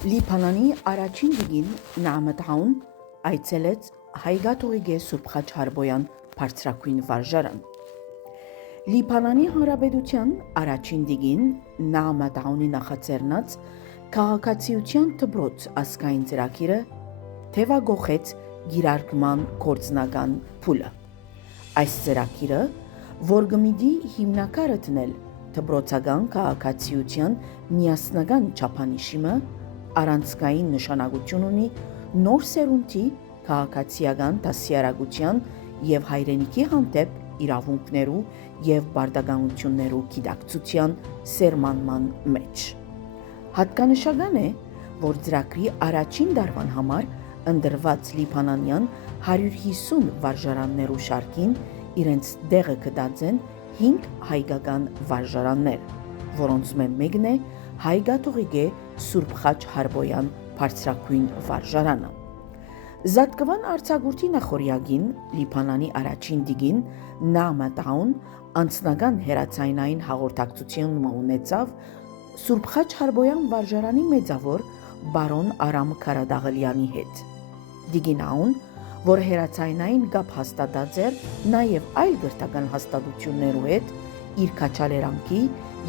Լիբանանի առաջին դիգին Նամադհաուն այցելեց Հայգաթողիկե Սուրբ Խաչ Հարբոյան բարձրակույն վարժարան։ Լիբանանի Հանրապետության առաջին դիգին Նամադհաունի նախաձեռնած քաղաքացիության դպրոց ազգային ծրագիրը թևագողեց գիրարկման գործնական փուլը։ Այս ծրագիրը, որ գմիդի հիմնակարը դնել դպրոցական քաղաքացիության միասնական չափանիշիմը, առանցքային նշանակություն ունի նոր սերունդի քաղաքացիական դասյարակության և հայրենիքի հանդեպ իրավունքներու և պարտականություններու գիտակցության սերմանման մեջ։ Հատկանշական է, որ ծրագրի առաջին տարվան համար ընտրված լիբանանյան 150 վարժարաններու շարքին իրենց տեղը կտած են 5 հայկական վարժարաններ, որոնց մեկն է Հայգաթողիկե Սուրբ Խաչ Հարբոյան բարձրակույն վարժարանը։ Զատկվան արձակուրդի նախօրյակին Լիբանանի առաջին դիգին Նամադհաուն անձնական հեռացայնային հաղորդակցություն ունեցավ Սուրբ Խաչ Հարբոյան վարժարանի մեծավոր բարոն Արամ Քարադաղլյանի հետ։ Դիգինաուն, որ հեռացայնային կապ հաստատած էր նաև այլ գրթական հաստատություններու հետ, իր քաչալերանքի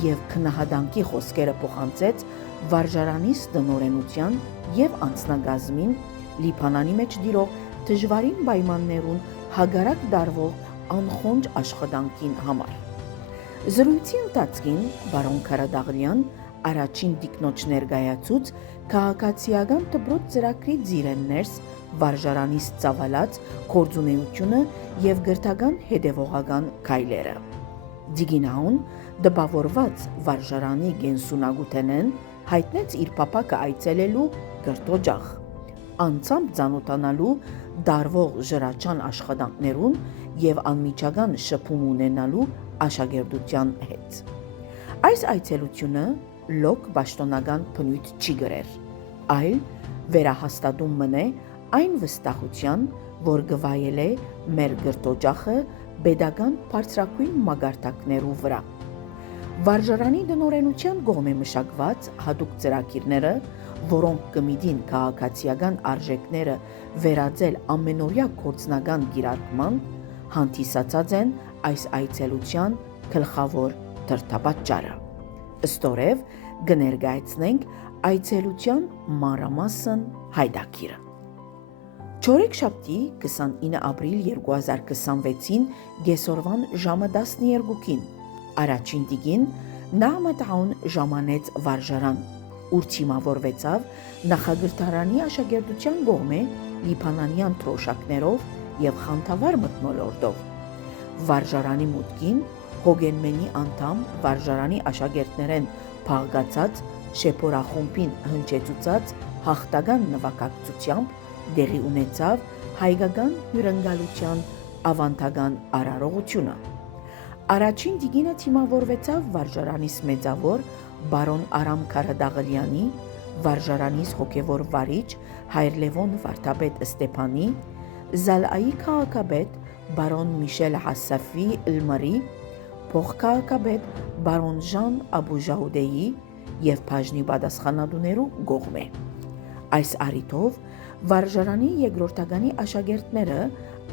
և քննադատի խոսքերը փոխանցեց վարժարանիս տնօրենության և անձնակազմին Լիբանանի մեջ տիրող դժվարին պայմաններուն հագարակ դարվող անխոնջ աշխատանքին համար։ Զրույցի ընթացքին բարոն Քարադաղլյան առաջին տիկնոջ ներկայացուց քաղաքացիական դպրոց ծրագրի ծիրեն ներս վարժարանից ծավալած գործունեությունը և գրթական հետևողական քայլերը։ Դիգինաուն դպավորված վարժարանի կենսունակութենեն հայտնեց իր պապակը այցելելու գրտոջախ, անձամբ ծանոթանալու դարվող ժրաչան աշխատանքներուն և անմիջական շփում ունենալու աշակերտության հետ։ Այս այցելությունը լոկ պաշտոնական բնույթ չի կրեր, այլ վերահաստատում մնե այն վստահության, որ գվայել է մեր գրտոջախը պետական բարձրակույն մակարդակներու վրա։ Վարժարանի տնօրենության կողմէ մշակված հատուկ ծրագիրները, որոնք կմիտին քաղաքացիական արժեքները վերածել ամենօրյա գործնական կիրարկման, հանդիսացած են այս այցելության գլխավոր դրդապատճառը։ Ստորև կներկայացնենք այցելության մանրամասն հայտագիրը։ Չորեքշաբթի 29 ապրիլ 2026-ին կեսօրվան ժամը 12-ին առաջին տիկին Նամադհաուն ժամանեց վարժարան, ուր թիմավորվեցավ նախագրթարանի աշակերտության կողմէ լիբանանյան թրոշակներով և խանդավառ մթնոլորտով։ Վարժարանի մուտքին հոգենմենի անդամ վարժարանի աշակերտներեն փաղկացած շեփորախումբին հնչեցուցած հաղթական նվագակցությամբ տեղի ունեցավ հայկական հյուրընկալության ավանդական արարողությունը։ Առաջին տիկինը թիմավորվեցավ վարժարանից մեծավոր բարոն Արամ Քարադաղլյանի, վարժարանից հոգևոր վարիչ հայր Լևոն վարդապետ Ստեփանի, Զալայի քաղաքապետ բարոն Միշել Հասաֆի Ըլմարի, փոխքաղաքապետ բարոն Ժան Աբուժաուդեի և բաժնի պատասխանատուներու կողմէ։ Այս առիթով վարժարանի երկրորդականի աշակերտները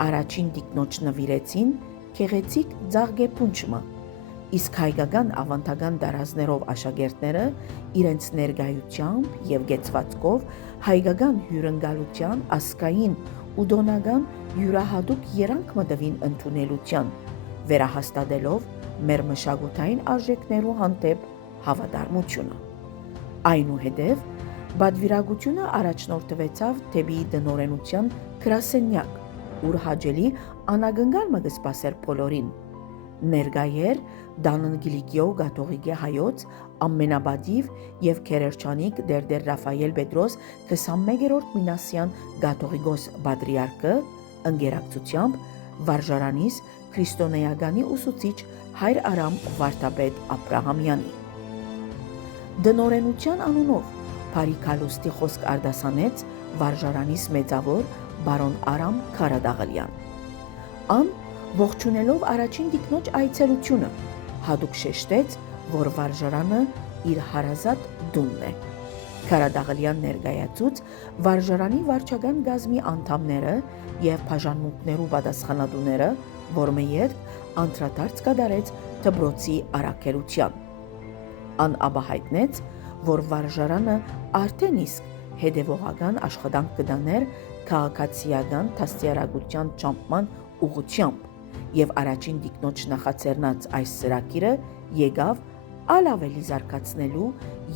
առաջին տիկնոջ նվիրեցին գեղեցիկ ծաղկեփունջը, իսկ հայկական ավանդական տարազներով աշակերտները իրենց ներկայությամբ և կեցվածքով հայկական հյուրընկալության ազգային ու տոնական յուրահատուկ երանգ մտվին ընդունելության, վերահաստատելով մեր մշակութային արժեքներու հանդեպ հավատարմությունը։ Այնուհետև պատվիրակությունը առաջնորդվեցավ դեպի տնօրենության գրասենյակ, ուր հաճելի անակնկալը կսպասեր բոլորին։ Ներկա էր Դանն Կիլիկիո կաթողիկե հայոց ամենապատիվ և գերերջանիկ Տեր Ռաֆայել Պետրոս 21-րդ Մինասյան կաթողիկոս պատրիարքը, ընկերակցությամբ վարժարանից քրիստոնեականի ուսուցիչ հայր Արամ վարդապետ Աբրահամյանի։ Տնօրենության անունով բարի քալուստի խոսք արտասանեց վարժարանից մեծավոր բարոն Արամ Քարադաղլյան։ Ան ողջունելով առաջին տիկնոջ այցելությունը, հատուկ շեշտեց, որ վարժարանը իր հարազատ տունն է։ Քարադաղլյան ներկայացուց վարժարանի վարչական գազմի անդամները եւ բաժանմունքներու պատասխանատուները, որ մեյետ անդրադարձ կատարեց դպրոցի առաքելության։ Ան աբահայտնեց, որ վարժարանը արդեն իսկ հետևողական աշխատանք կդաներ քաղաքացիական դաստիարակության ճամփման ուղղությամբ եւ առաջին տիկնոջ նախաձեռնած այս ծրագիրը եկավ ալ ավելի զարգացնելու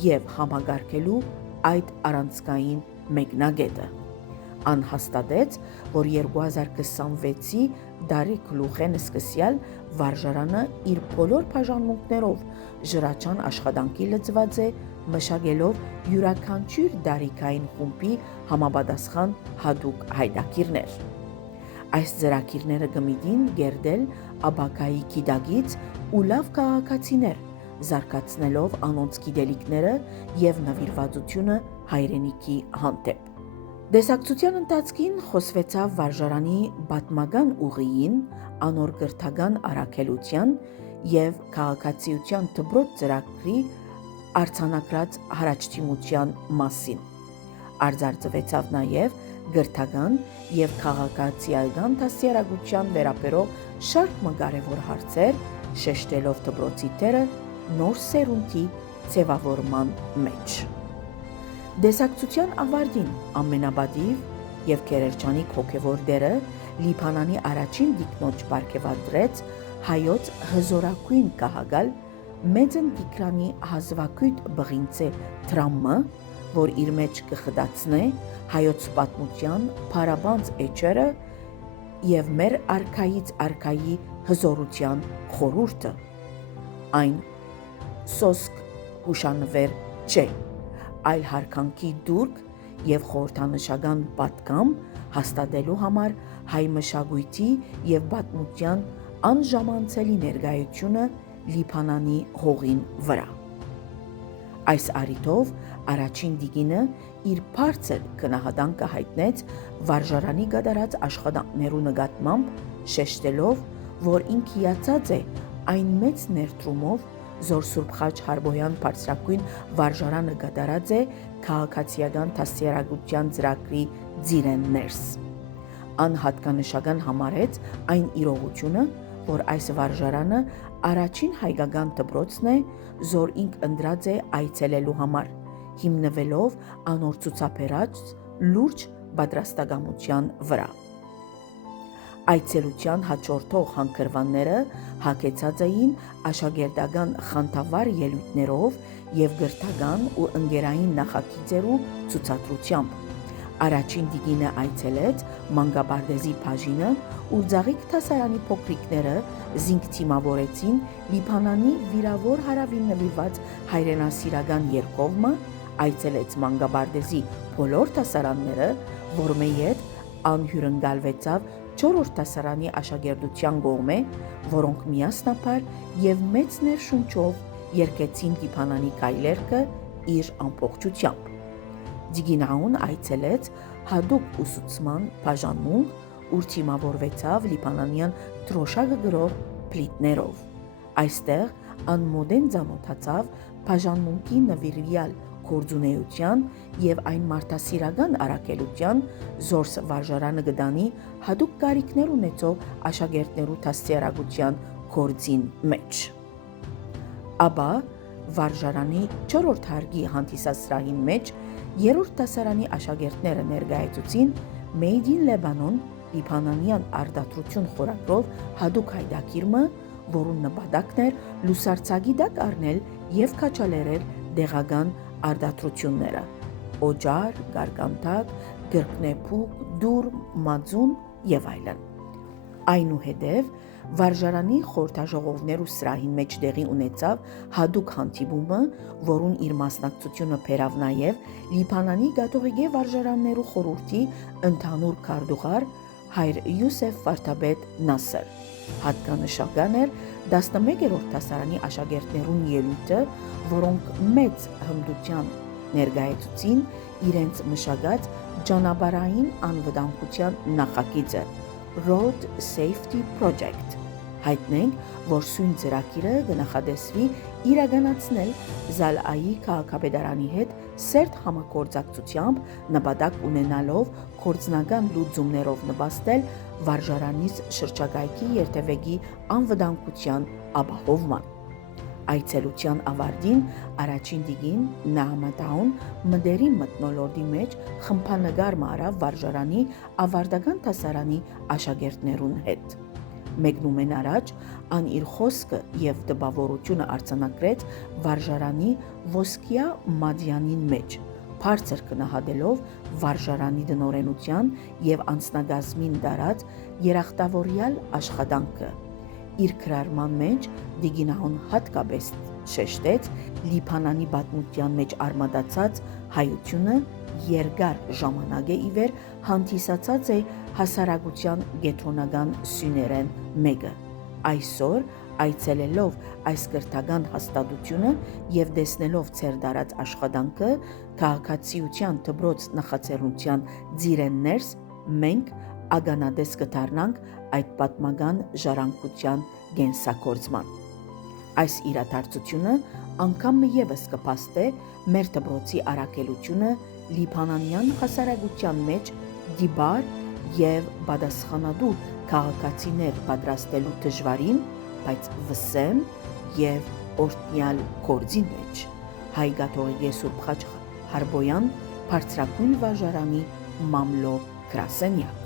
եւ համագարկելու այդ առանցքային մեկնագետը։ Ան հաստատեց, որ 2026-ի դարի գլուխեն սկսյալ վարժարանը իր բոլոր բաժանմունքներով ժրաչան աշխատանքի լծված է, մշակելով յուրաքանչյուր դարիքային խումբի համապատասխան հատուկ հայտակիրներ։ Այս ծրագիրները գմիտին գերդել աբակայի գիտագից ու լավ քաղաքացիներ, զարգացնելով անոնց գիտելիքները եւ նվիրվածությունը հայրենիքի հանդեպ։ Դեսակցության ընթացքին խոսվեցավ վարժարանի պատմական ուղիին, անոր կրթական առաքելության եւ քաղաքացիության դպրոց ծրագրի արձանագրած հարաճտիմության մասին։ Արձարծվեցավ նաեւ գրթական եւ քաղաքացիական դաստիարակության վերաբերող շարք կարևոր հարցեր, շեշտելով դպրոցի դերը նոր սերունդի ձևավորման մեջ։ Դեսակցության ավարտին ամենաբադիվ եւ Քերերջանիկ հոգեվոր դերը Լիբանանի առաջին դիկնոջ պարգևատրեց հայոց հզորակույն կահագալ մեծն Տիգրանի հազվագյուտ բղինցե դրամը, որ իր մեջ կխդացնե հայոց պատմության փարաբանց էջերը եւ մեր արքայից արքայի հզորության խորուրդը։ Այն սոսկ հուշանվեր չէ, այլ հարկանքի դուրք եւ խորհրդանշական պատկամ հաստատելու համար հայ մշակույթի եւ պատմության անժամանցելի ներկայությունը Լիբանանի հողին վրա։ Այս առիթով առաջին դիգինը իր բարձր գնահատանքը հայտնեց վարժարանի կատարած աշխատանքներու նկատմամբ, շեշտելով, որ ինքը հիացած է այն մեծ ներդրումով, որ Սուրբ Խաչ Հարբոյան բարձրակույն վարժարանը կատարած է քաղաքացիական դաստիարակության ծրագրի ծիրեն ներս։ Անհատկանշական համարեց այն իրողությունը, որ այս վարժարանը առաջին հայկական դպրոցն է, որ ինք ընտրած է այցելելու համար, հիմնվելով անոր ցուցաբերած լուրջ պատրաստակամության վրա։ Այցելության հաջորդող հանգրվանները հագեցած էին աշակերտական խանդավառ ելույթներով եւ գրթական ու ընկերային նախագիծերու ցուցադրությամբ։ Առաջին դիգինը այցելեց Մանկապարտեզի բաժինը, ուր Ձաղիկ դասարանի փոքրիկները զինք թիմավորեցին Լիբանանի վիրավոր հարավին նվիրված հայրենասիրական երկկողմը, այցելեց Մանկապարտեզի բոլոր դասարանները, որ մեյետ անհյուրընկալվեցավ 4-րդ դասարանի աշակերտության կողմէ, որոնք միասնաբար եւ մեծ ներշնչով երկեցին Լիբանանի գայլերքը իր ամբողջությամբ։ Դիգինաուն այցելեց հադուկ ուսուցման բաժանմունք, ուր թիմավորվեցավ լիբանանյան դրոշակը գրող փլիտներով։ Այստեղ անմոդեն ծանոթացավ բաժանմունքի նվիրյալ գործունեության եւ այն մարդասիրական առաքելության, զորս վարժարանը կդանի հատուկ կարիքներ ունեցող աշակերտներու դաստիարակության գործին մեջ։ Ապա վարժարանի 4-րդ հարգի հանդիսասրահին մեջ 3-րդ դասարանի աշակերտները ներկայացուցին Made in Lebanon լիբանանյան արտադրություն խորագրով հատուկ հայտակիրը, որուն նպատակն էր լուսարձակի տակ առնել եւ քաչալերել դեղական արտադրությունները՝ օջար, գարգանտակ, գրկնեփուկ, դուր, մածուն եւ այլն։ Այնուհետև վարժարանի խորհրդաժողովներու սրահին մեջ տեղի ունեցավ հատուկ հանդիպումը, որուն իր մասնակցությունը բերավ նաև Լիբանանի կաթողիկե վարժարաններու խորհրդի ընդհանուր քարտուղար հայր Յուսեֆ Վարդապետ Նասեր։ Հատկանշական էր 11-րդ դասարանի աշակերտներուն ելույթը, որոնք մեծ հմտության ներկայացուցին իրենց մշակած ճանապարհային անվտանգության նախագիծը Road Safety Project։ Հայտնենք, որ սույն ծրագիրը կնախադեсվի իրականացնել Զալայի քաղաքապետարանի հետ սերտ համագործակցությամբ նպատակ ունենալով գործնական լուծումներով նպաստել վարժարանից շրջակայքի երթևեկի անվտանգության ապահովման։ Այցելության ավարտին առաջին տիկին Նահամատաուն մտերիմ մթնոլորտի մեջ խմբանկար մարավ վարժարանի ավարտական դասարանի աշակերտներուն հետ։ Մեկնումեն առաջ ան իր խոսքը եւ տպավորությունը արձանագրեց վարժարանի ոսկյա մադյանին մեջ, բարձր գնահատելով վարժարանի տնօրենության եւ անձնագազմին դարած երախտավորյալ աշխատանքը։ Իր գրառման մեջ Դիգինահուն հատկապես շեշտեց Լիբանանի պատմության մեջ արմատացած հայությունը երկար ժամանակ է ի վեր հանդիսացած է հասարակության կենտրոնական սյուներեն մեկը։ Այսօր այցելելով այս կրթական հաստատությունը եւ տեսնելով ցեր դարած աշխատանքը քաղաքացիության դպրոց նախաձեռնության ծիրեններս մենք ականատես կդառնանք այդ պատմական ժառանգության կենսագործման։ Այս իրադարձությունը անգամ ևս կփաստե մեր դպրոցի առաքելությունը լիբանանյան հասարակության մեջ դիբար եւ պատասխանատու քաղաքացիներ պատրաստելու դժվարին, բայց վսեմ եւ օրհնյալ գործի մեջ հայ կաթողիկե Սուրբ Խաչ Հարբոյան բարձրագույն վարժարանի մամլո գրասենյակ։